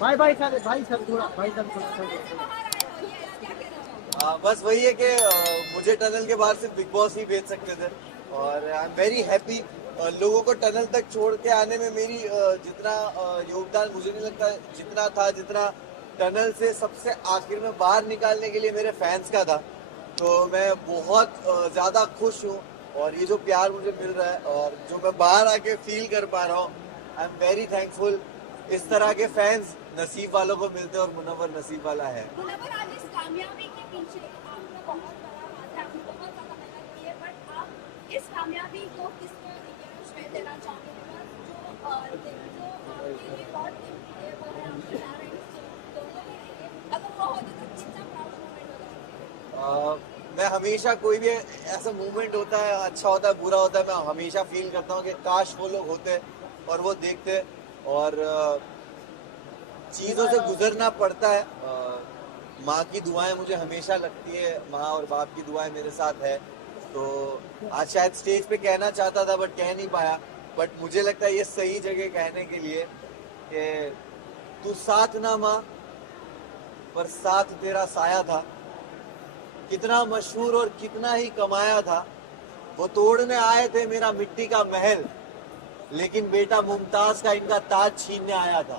भाई भाई सर, भाई सर थोड़ा, भाई सर थोड़ा। बस वही है कि मुझे टनल के बाहर सिर्फ बिग बॉस ही भेज सकते थे और आई एम वेरी हैप्पी। लोगों को टनल तक छोड़ के आने में मेरी जितना योगदान मुझे नहीं लगता जितना था, जितना टनल से सबसे आखिर में बाहर निकालने के लिए मेरे फैंस का था। तो मैं बहुत ज़्यादा खुश हूँ और ये जो प्यार मुझे मिल रहा है और जो मैं बाहर आके फील कर पा रहा हूँ, आई एम वेरी थैंकफुल। इस तरह के फैंस नसीब वालों को मिलते हैं और मुनव्वर नसीब वाला है। मुनव्वर, आज इस कामयाबी के पीछे आपका बहुत बड़ा हाथ है, आपने बहुत ज़्यादा मेहनत की है, बट आप इस कामयाबी को किसको श्रेय देना चाहोगे? जो आपके लिए बहुत कीमती है वो है आपके पेरेंट्स, दोनों के लिए। अगर वो होते तो कितना प्राउड मोमेंट होगा? मैं हमेशा कोई भी ऐसा मूवमेंट होता है, अच्छा होता है बुरा होता है, मैं हमेशा फील करता हूँ कि काश वो लोग होते और वो देखते। और चीज़ों से गुजरना पड़ता है। माँ की दुआएं मुझे हमेशा लगती है, माँ और बाप की दुआएं मेरे साथ है। तो आज शायद स्टेज पे कहना चाहता था बट कह नहीं पाया। बट मुझे लगता है ये सही जगह कहने के लिए कि तू साथ ना माँ, पर साथ तेरा साया था। कितना मशहूर और कितना ही कमाया था, वो तोड़ने आए थे मेरा मिट्टी का महल, लेकिन बेटा मुमताज का इनका ताज छीनने आया था।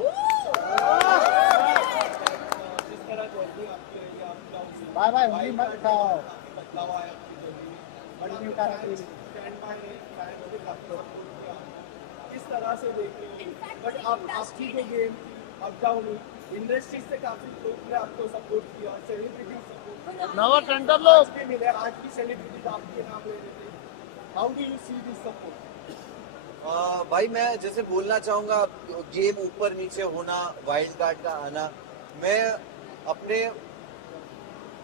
भाई भाई होली मत खाओ। होली का किस तरह से देख रहे हो? बट आप आपकी जो गेम अब डाउन हुई, इंडस्ट्री से काफी लोग ने आपको सपोर्ट किया, सेलिब्रिटी सपोर्ट नवा टेंडर लो। आज भी मिले, आज भी सेलिब्रिटी आपके नाम ले रहे थे। How do you see this support? भाई मैं जैसे बोलना चाहूँगा, गेम ऊपर नीचे होना, वाइल्ड कार्ड का आना, मैं अपने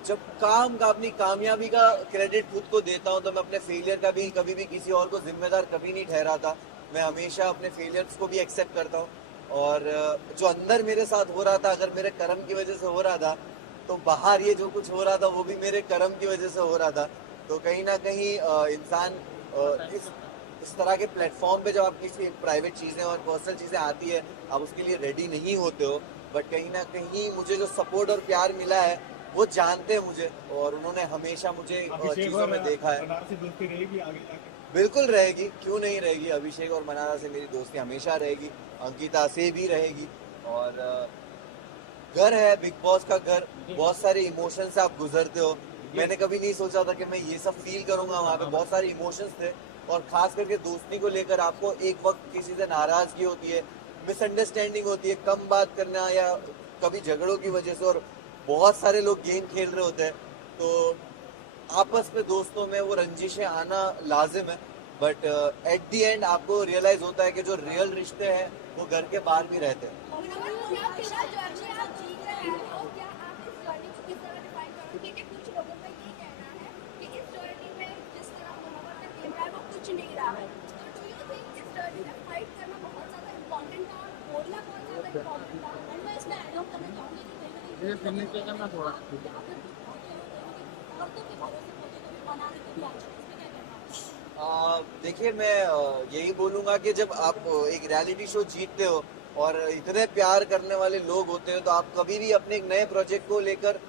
जब काम का अपनी कामयाबी का क्रेडिट खुद को देता हूँ तो मैं अपने फेलियर का भी कभी भी किसी और को जिम्मेदार कभी नहीं ठहराता। मैं हमेशा अपने फेलियर्स को भी एक्सेप्ट करता हूँ और जो अंदर मेरे साथ हो रहा था अगर मेरे कर्म की वजह से हो रहा था, तो बाहर ये जो कुछ हो रहा था वो भी मेरे कर्म की वजह से हो रहा था। तो कहीं ना कहीं इंसान इस तरह के प्लेटफॉर्म पे जब आप किसी प्राइवेट चीज़ें और पर्सनल चीज़ें आती है, आप उसके लिए रेडी नहीं होते हो। बट कहीं ना कहीं मुझे जो सपोर्ट और प्यार मिला है वो जानते हैं मुझे और उन्होंने हमेशा मुझे चीज़ों में देखा है। दोस्ती रहेगी आगे जाके? बिल्कुल रहेगी, क्यों नहीं रहेगी। अभिषेक और मनारा से मेरी दोस्ती हमेशा रहेगी, अंकिता से भी रहेगी। और घर है बिग बॉस का घर, बहुत सारे इमोशंस से आप गुजरते हो। मैंने कभी नहीं सोचा था कि मैं ये सब फील करूंगा। वहाँ पे बहुत सारे इमोशंस थे और खास करके दोस्ती को लेकर आपको एक वक्त किसी से नाराजगी होती है, मिसअंडरस्टैंडिंग होती है, कम बात करना या कभी झगड़ों की वजह से, और बहुत सारे लोग गेम खेल रहे होते हैं। तो आपस में दोस्तों में वो रंजिशें आना लाजिम है। बट एट दी एंड आपको रियलाइज होता है कि जो रियल रिश्ते हैं वो घर के बाहर भी रहते हैं। मुनव्वर, पूरा पूरा जर्नी आप जी रहे हो, क्या आप इस जर्नी को किस तरह डिफाइन करोगे? क्योंकि कुछ लोगों का ये कहना है कि इस जर्नी में जिस तरह मुनव्वर का गेम रहा है वो कुछ नहीं रहा है। तो डू यू थिंक इस जर्नी में फाइट करना बहुत ज़्यादा इम्पोर्टेंट था और बोलना बहुत ज़्यादा इम्पोर्टेंट था? एंड मैं इसमें ऐड ऑन करना चाहूँगी कि कहीं ना ये फिनिश करना थोड़ा। औरतों के भरोसे कभी कभी बना रहे थे एक्शन, इसमें क्या कहना है? देखिए मैं यही बोलूँगा कि जब आप एक रियलिटी शो जीतते हो और इतने प्यार करने वाले लोग होते हैं तो आप कभी भी अपने एक नए प्रोजेक्ट को लेकर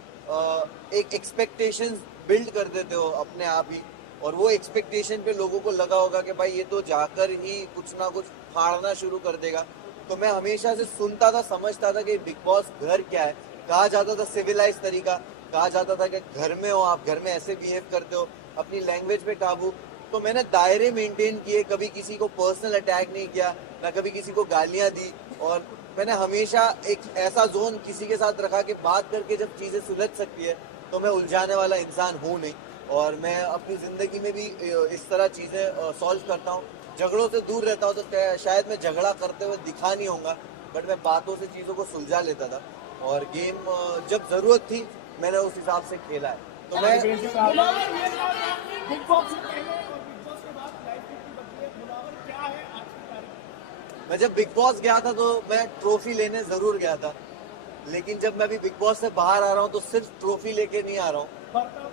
एक एक्सपेक्टेशंस बिल्ड कर देते हो अपने आप ही। और वो एक्सपेक्टेशन पे लोगों को लगा होगा कि भाई ये तो जाकर ही कुछ ना कुछ फाड़ना शुरू कर देगा। तो मैं हमेशा से सुनता था, समझता था कि बिग बॉस घर क्या है। कहा जाता था सिविलाइज तरीका, कहा जाता था कि घर में हो आप, घर में ऐसे बिहेव करते हो, अपनी लैंग्वेज पे काबू। तो मैंने दायरे मेंटेन किए, कभी किसी को पर्सनल अटैक नहीं किया, ना कभी किसी को गालियां दी। और मैंने हमेशा एक ऐसा जोन किसी के साथ रखा कि बात करके जब चीज़ें सुलझ सकती है तो मैं उलझाने वाला इंसान हूँ नहीं। और मैं अपनी ज़िंदगी में भी इस तरह चीज़ें सॉल्व करता हूँ। झगड़ों से दूर रहता हूँ तो शायद मैं झगड़ा करते हुए दिखा नहीं होऊंगा, बट मैं बातों से चीज़ों को सुलझा लेता था। और गेम जब ज़रूरत थी मैंने उस हिसाब से खेला है। तो मैं बिग बॉस से पहले और बिग बॉस के बाद लाइफ कितनी बदली है? मुनव्वर क्या है आज की तारीख? मैं जब बिग बॉस गया था तो मैं ट्रॉफी लेने ज़रूर गया था, लेकिन जब मैं अभी बिग बॉस से बाहर आ रहा हूँ तो सिर्फ ट्रॉफी लेके नहीं आ रहा हूँ।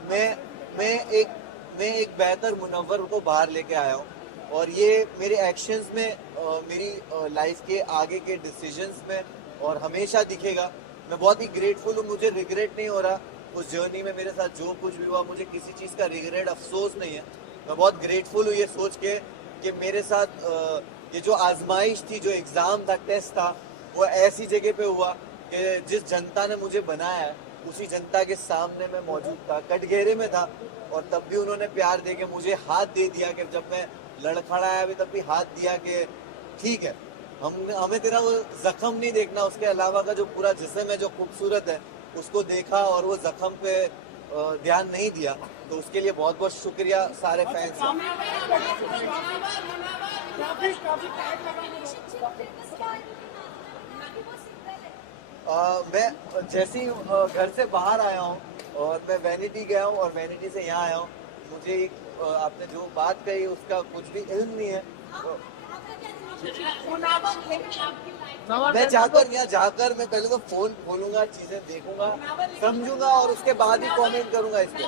मैं एक मैं एक बेहतर मुनव्वर को बाहर लेके आया हूँ। और ये मेरे एक्शंस में मेरी लाइफ के आगे के डिसीजंस में और हमेशा दिखेगा। मैं बहुत ही ग्रेटफुल हूँ, मुझे रिग्रेट नहीं हो रहा उस जर्नी में मेरे साथ जो कुछ भी हुआ, मुझे किसी चीज़ का रिग्रेट अफसोस नहीं है। मैं बहुत ग्रेटफुल हूँ ये सोच के कि मेरे साथ ये जो आजमाइश थी, जो एग्ज़ाम था, टेस्ट था, वो ऐसी जगह पे हुआ कि जिस जनता ने मुझे बनाया है उसी जनता के सामने मैं मौजूद था, कटघरे में था, और तब भी उन्होंने प्यार दे के मुझे हाथ दे दिया कि जब मैं लड़खड़ाया भी तब भी हाथ दिया कि ठीक है, हमें तेरा वो जख्म नहीं देखना, उसके अलावा का जो पूरा जिस्म है जो खूबसूरत है उसको देखा और वो जख्म पे ध्यान नहीं दिया। तो उसके लिए बहुत बहुत शुक्रिया सारे फैंस का। मैं जैसे ही घर से बाहर आया हूँ और मैं वैनिटी गया हूँ और वैनिटी से यहाँ आया हूँ, मुझे एक आपने जो बात कही उसका कुछ भी इल्म नहीं है। मैं जाकर यहाँ जाकर मैं पहले तो फोन खोलूंगा, चीजें देखूंगा, समझूंगा और उसके बाद ही कमेंट करूंगा इस पे।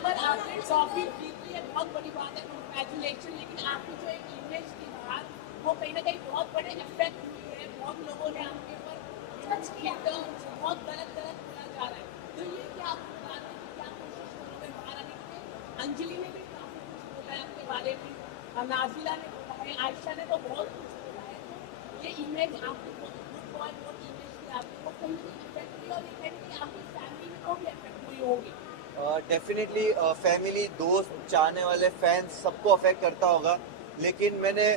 बहुत बड़ी बात है, कंग्रेचुलेशन। लेकिन आपकी जो एक इमेज थी बाहर, वो कहीं ना कहीं बहुत बड़े इफेक्ट हुई है। बहुत लोगों ने आपके ऊपर जज किया, बहुत गलत बोला जा रहा है। तो ये क्या आपको बात है, क्या कोशिश करोगे बाहर आने की? अंजलि ने भी काफी कुछ बोला है आपके बारे में, नाजिला ने बोला है, आयशा ने तो बहुत कुछ बोला है। तो ये इमेज आपको बहुत इमेज थी आपको कहीं इफेक्ट हुई, और ये कहीं आपकी फैमिली को भी इफेक्ट हुई होगी। डेफिनेटली फैमिली, दोस्त, चाहने वाले फैंस सबको अफेक्ट करता होगा। लेकिन मैंने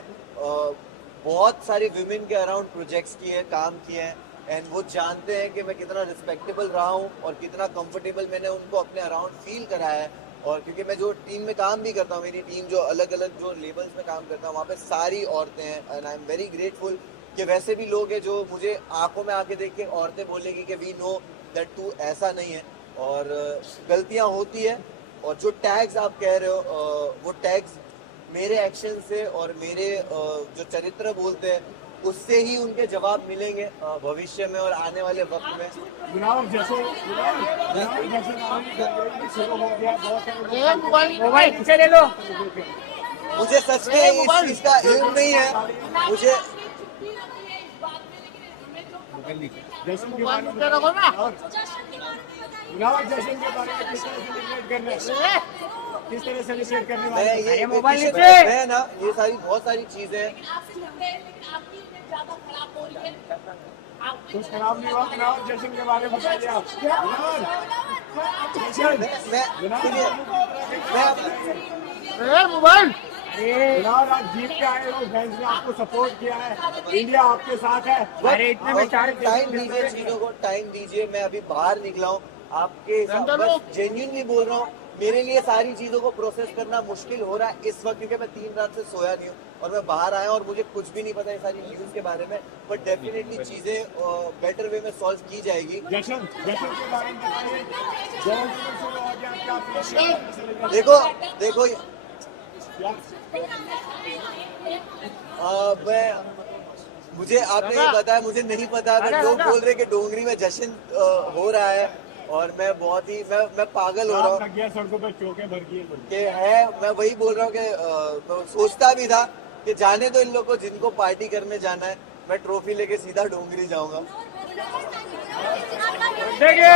बहुत सारी विमेन के अराउंड प्रोजेक्ट्स किए, काम किए हैं, एंड वो जानते हैं कि मैं कितना रिस्पेक्टेबल रहा हूँ और कितना कंफर्टेबल मैंने उनको अपने अराउंड फील कराया है। और क्योंकि मैं जो टीम में काम भी करता हूँ, मेरी टीम जो अलग अलग जो लेवल्स में काम करता हूँ, वहाँ पे सारी औरतें हैं, and I am very grateful कि वैसे भी लोग हैं जो मुझे आंखों में आके देख के औरतें बोलेगी कि वी नो दैट तू ऐसा नहीं है। और गलतियां होती है, और जो टैग्स आप कह रहे हो वो टैग्स मेरे एक्शन से और मेरे जो चरित्र बोलते हैं उससे ही उनके जवाब मिलेंगे भविष्य में और आने वाले वक्त में। मोबाइल पीछे ले लो। मुझे सच में इस चीज का इल्म नहीं है। मुझे जश्न के बारे में रखो ना। जश्न के बारे में किस तरह सेलिब्रेट करने मैं वाले ये मोबाइल पीछे नीचे। मैं ना ये सारी बहुत सारी चीजें हैं। आपसे लगता है, लेकिन आपकी इमेज ज्यादा खराब हो रही है। कुछ खराब नहीं हुआ। बिलावल जश्न के बारे में बताइए आप। मैं मोबाइल बिलावल आप जीत के आए हो, फैंस ने आपको सपोर्ट किया है, इंडिया आपके साथ है। अरे इतने में चार टाइम दीजिए, चीजों को टाइम दीजिए। मैं अभी बाहर निकला हूँ, आपके बस जेन्युइनली बोल रहा हूँ, मेरे लिए सारी चीजों को प्रोसेस करना मुश्किल हो रहा है इस वक्त, क्योंकि मैं 3 रात से सोया नहीं हूँ और मैं बाहर आया और मुझे कुछ भी नहीं पता ये सारी न्यूज के बारे में। बट डेफिनेटली चीजें बेटर वे में सॉल्व की जाएगी। जश्न के बारे में बताइए। शुरू हो गया, क्या आप देखो मुझे आपने ये बताया, मुझे नहीं पता था। लोग बोल रहे कि डोंगरी में जश्न हो रहा है और मैं बहुत ही मैं पागल हो रहा हूँ गया सड़कों पर चौके भर कि है। मैं वही बोल रहा हूँ कि मैं सोचता भी था कि जाने दो इन लोगों को, जिनको पार्टी करने जाना है, मैं ट्रॉफी लेके सीधा डोंगरी जाऊंगा। देखिए